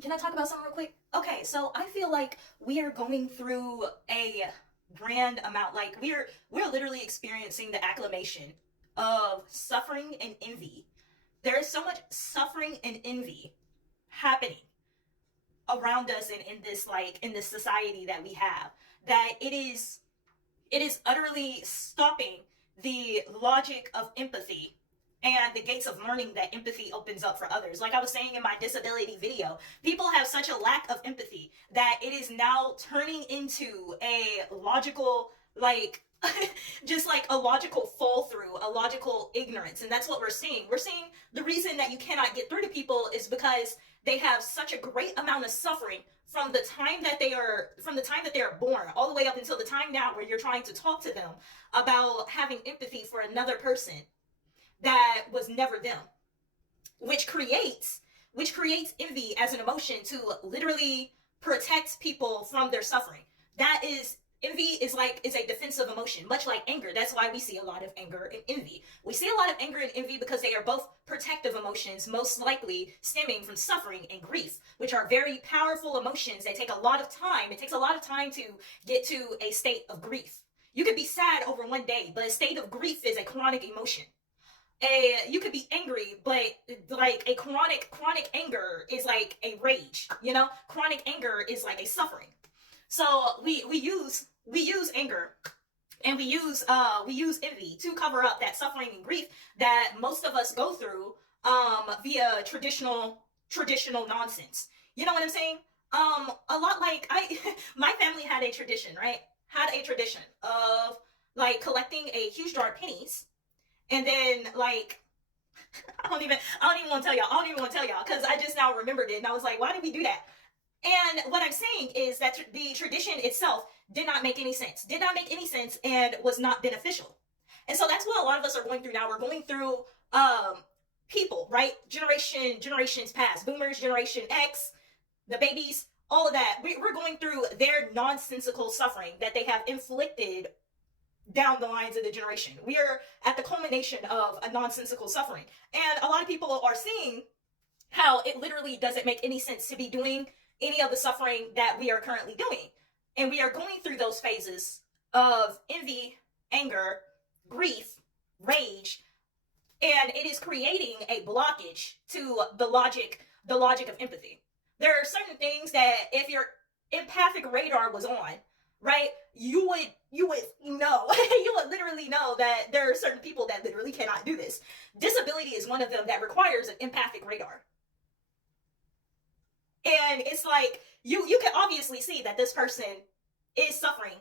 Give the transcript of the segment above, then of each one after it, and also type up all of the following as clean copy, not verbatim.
Can I talk about something real quick? Okay, so I feel like we are going through a grand amount. Like we're literally experiencing the acclamation of suffering and envy. There is so much suffering and envy happening around us and in this society that we have that it is utterly stopping the logic of empathy and the gates of learning that empathy opens up for others. Like I was saying in my disability video, people have such a lack of empathy that it is now turning into a logical, like, just like a logical fall through, a logical ignorance. And that's what we're seeing. We're seeing the reason that you cannot get through to people is because they have such a great amount of suffering from the time that they are born all the way up until the time now where you're trying to talk to them about having empathy for another person that was never them, which creates envy as an emotion to literally protect people from their suffering. That is Envy is a defensive emotion, much like anger. That's why we see a lot of anger and envy. We see a lot of anger and envy because they are both protective emotions, most likely stemming from suffering and grief, which are very powerful emotions that take a lot of time. It takes a lot of time to get to a state of grief. You could be sad over one day, but a state of grief is a chronic emotion. You could be angry, but like a chronic anger is like a rage. Chronic anger is like a suffering. So we use anger and we use envy to cover up that suffering and grief that most of us go through via traditional nonsense. You know what I'm saying? A lot like I my family had a tradition, right? Had a tradition of like collecting a huge jar of pennies and then like I don't even want to tell y'all. I don't even want to tell y'all because I just now remembered it and I was like, why did we do that? And what I'm saying is that the tradition itself did not make any sense, and was not beneficial. And so that's what a lot of us are going through now. We're going through people, right? Generations past, boomers, Generation X, the babies, all of that. We're going through their nonsensical suffering that they have inflicted down the lines of the generation. We are at the culmination of a nonsensical suffering. And a lot of people are seeing how it literally doesn't make any sense to be doing any of the suffering that we are currently doing. And we are going through those phases of envy, anger, grief, rage, and it is creating a blockage to the logic of empathy. There are certain things that if your empathic radar was on, right, you would know you would literally know that there are certain people that literally cannot do this. Disability is one of them that requires an empathic radar. And it's like you can obviously see that this person is suffering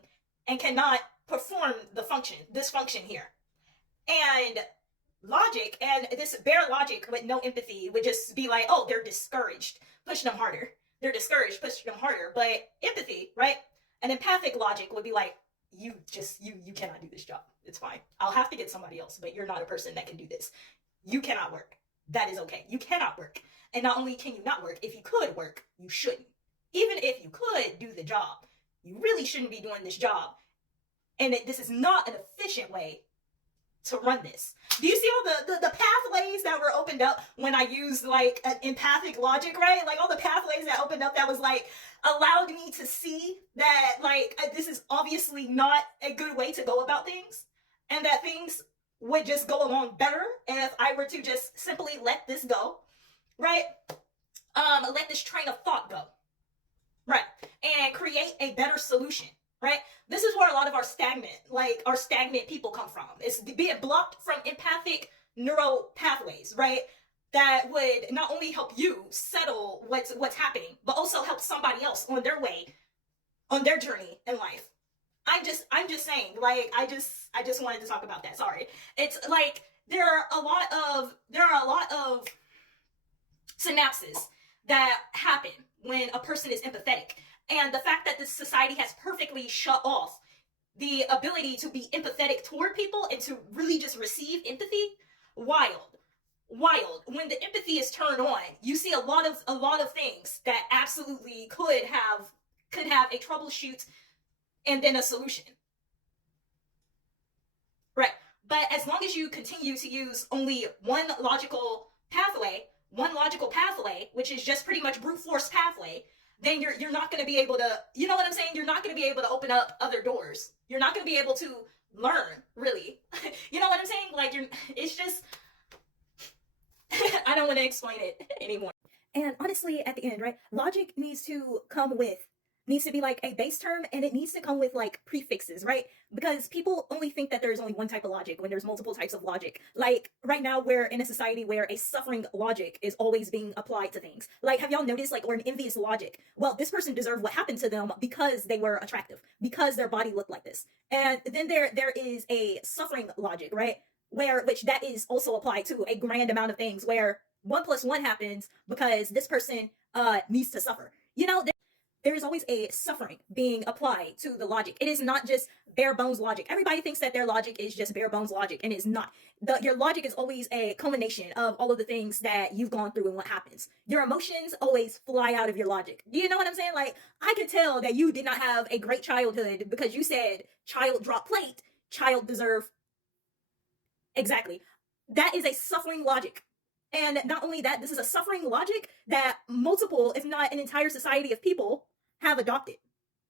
and cannot perform this function here. And logic and this bare logic with no empathy would just be like, oh, they're discouraged, push them harder. They're discouraged, push them harder. But empathy, right? An empathic logic would be like, you cannot do this job. It's fine. I'll have to get somebody else, but you're not a person that can do this. You cannot work. That is okay. You cannot work. And not only can you not work, if you could work, you shouldn't. Even if you could do the job, you really shouldn't be doing this job. And this is not an efficient way to run this. Do you see all the pathways that were opened up when I used like an empathic logic, right? Like all the pathways that opened up that was like allowed me to see that like this is obviously not a good way to go about things, and that things would just go along better if I were to just simply let this go, right? Let this train of thought go, right? And create a better solution, right? This is where a lot of our stagnant people come from. It's being blocked from empathic neural pathways, right? That would not only help you settle what's happening, but also help somebody else on their way, on their journey in life. I'm just saying, like, I just wanted to talk about that. Sorry. It's like there are a lot of synapses that happen when a person is empathetic. And the fact that this society has perfectly shut off the ability to be empathetic toward people and to really just receive empathy, wild. When the empathy is turned on, you see a lot of things that absolutely could have a troubleshoot and then a solution. Right. But as long as you continue to use only one logical pathway, one logical pathway, which is just pretty much brute force pathway, then you're not going to be able to, you know what I'm saying? You're not going to be able to open up other doors. You're not going to be able to learn, really. You know what I'm saying? Like, it's just, I don't want to explain it anymore. And honestly, at the end, right, logic needs to be like a base term, and it needs to come with like prefixes, right? Because people only think that there's only one type of logic when there's multiple types of logic. Like right now, we're in a society where a suffering logic is always being applied to things. Like, have y'all noticed, like, or an envious logic? Well, this person deserved what happened to them because they were attractive, because their body looked like this. And then there is a suffering logic, right? Which that is also applied to a grand amount of things where 1+1 happens because this person needs to suffer. You know, there is always a suffering being applied to the logic. It is not just bare bones logic. Everybody thinks that their logic is just bare bones logic, and it's not. Your logic is always a culmination of all of the things that you've gone through and what happens. Your emotions always fly out of your logic. Do you know what I'm saying? Like, I could tell that you did not have a great childhood because you said child drop plate, child deserve. Exactly. That is a suffering logic. And not only that, this is a suffering logic that multiple, if not an entire society of people have adopted.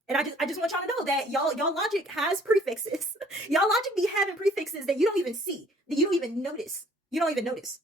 And I just want y'all to know that y'all logic has prefixes. Y'all logic be having prefixes that you don't even see, that you don't even notice. You don't even notice.